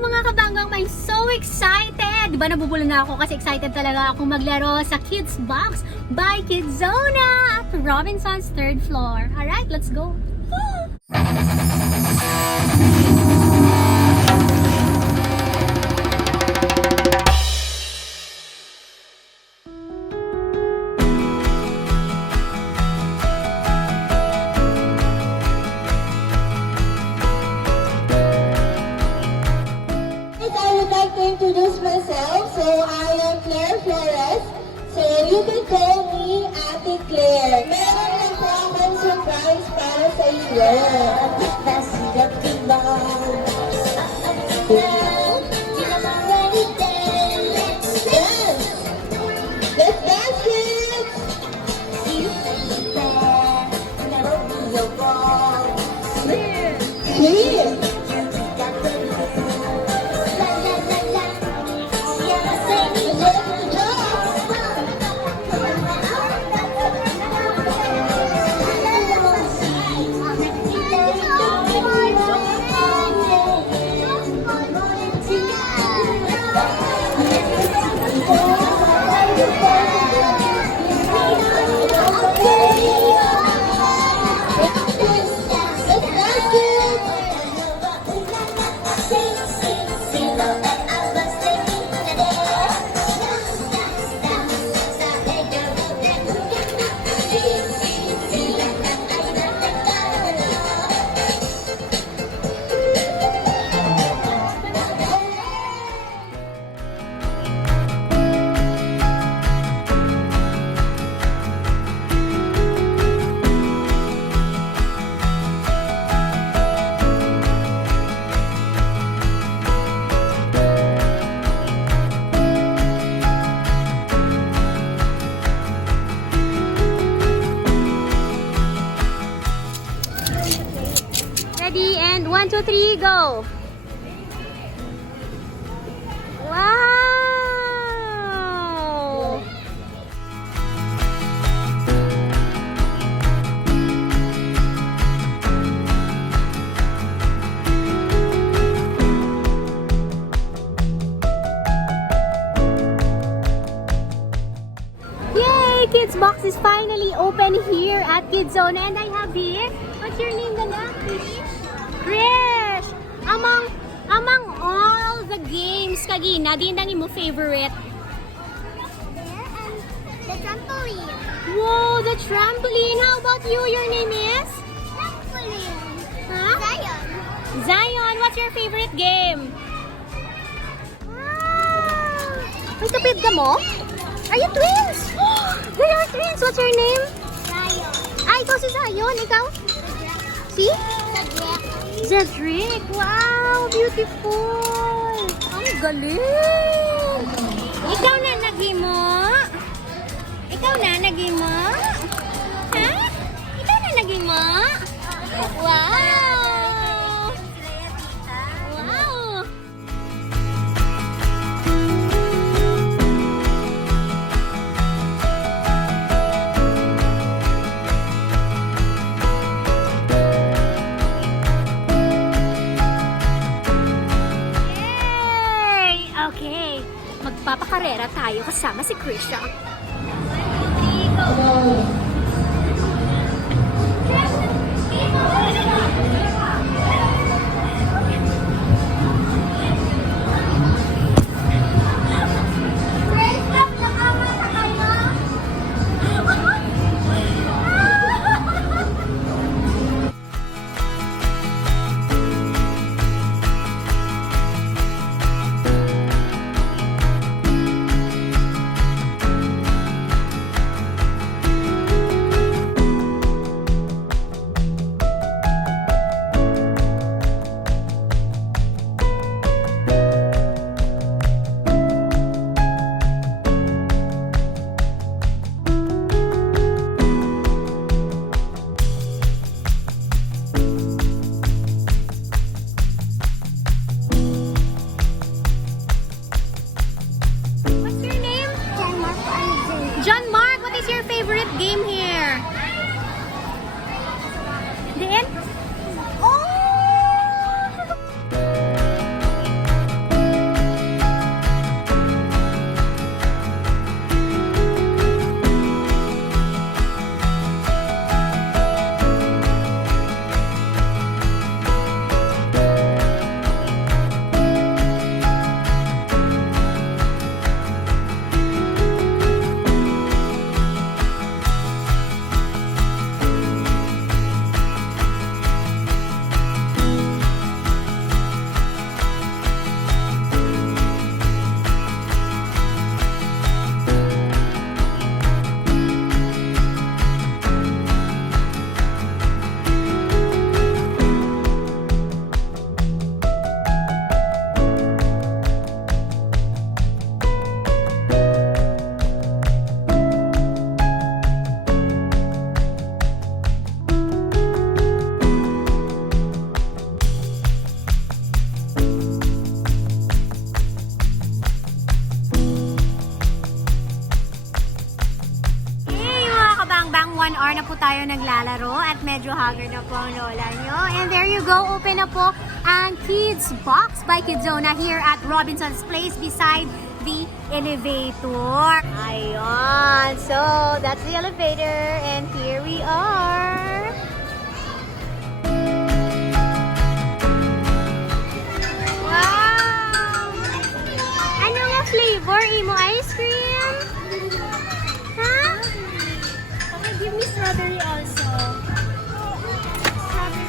mga kabangang, I'm so excited! Diba nabubulong na ako kasi excited talaga akong maglaro sa Kids Box by Kidzooona at Robinson's third floor. Alright, let's go! Introduce myself. So I am Claire Flores. So you can call me Ate Claire. Meron lang po akong surprise para sa inyo. Nasilap diba? Dance! Let's dance, kids! Please! Ready and 1, 2, 3, go! Wow! Yay! Kids Box is finally open here at Kidzooona, and I have here. What's your name, Dana? Krish! Among all the games kagina, di na mo favorite? The trampoline. Wow, the trampoline! How about you? Your name is? Trampoline. Huh? Zion. Zion, what's your favorite game? Wow! May kapit ka mo? Are you twins? They are twins! What's your name? Zion. Ah, ikaw si Zion. Ikaw? Si? Cedric! Wow! Beautiful! Ang galing! Ikaw na nagimo? Ikaw na nagimo? Ha? Ikaw na nagimo? Wow! Wow! Okay, magpapakarera tayo kasama si Krisha. na po tayo naglalaro at medyo haggard na po ang lola nyo. And there you go, open na po ang Kids Box by Kidzooona here at Robinson's Place beside the elevator. Ayun, so that's the elevator and here we are. Wow! Ano nga flavor? Imo ice cream? Huh? Okay, give me strawberry also. Strawberry.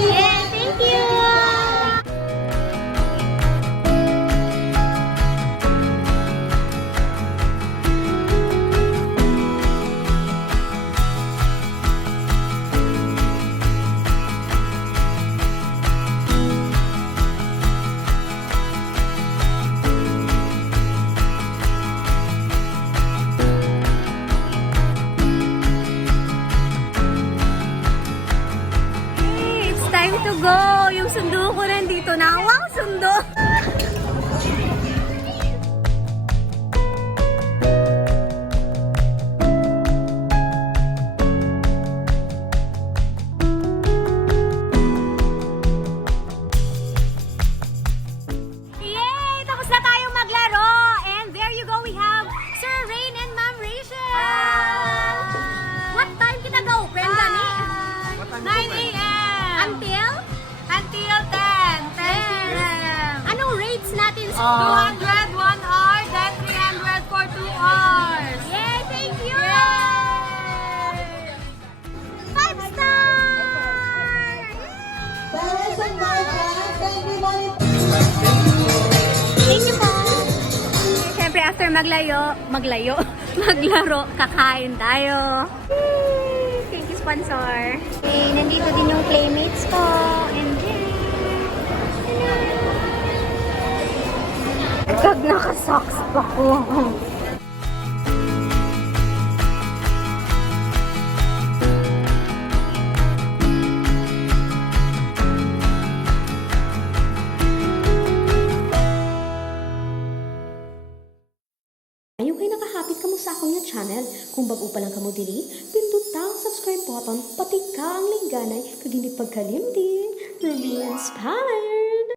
Yeah, thank you. Time to go! Yung sundo ko nandito na. Wow, sundo! Yay! Tapos na tayong maglaro! And there you go, we have Sir Rain and Ma'am Rachel! What time kita ga-open, Dani? 9 a.m. Until? Until 10. 10 a.m. Anong rates natin? 200, 1 hour, then 300 for 2 hours. Yay! Thank you! Yay! 5 star! Parents and guardians, thank you very much. Thank you po! Siyempre, after maglaro, kakain tayo. Yay! Thank you, sponsor. Okay, nandito din yung playmates ko. And then, kag nakasocks pa ko. Ayaw kayo nakahapit ka mo sa akong nga channel. Kung bago pa lang kamo diri, pindot ang subscribe button, pati ka ang lingganay, kag hindi pagkalim din. Rubeinspired!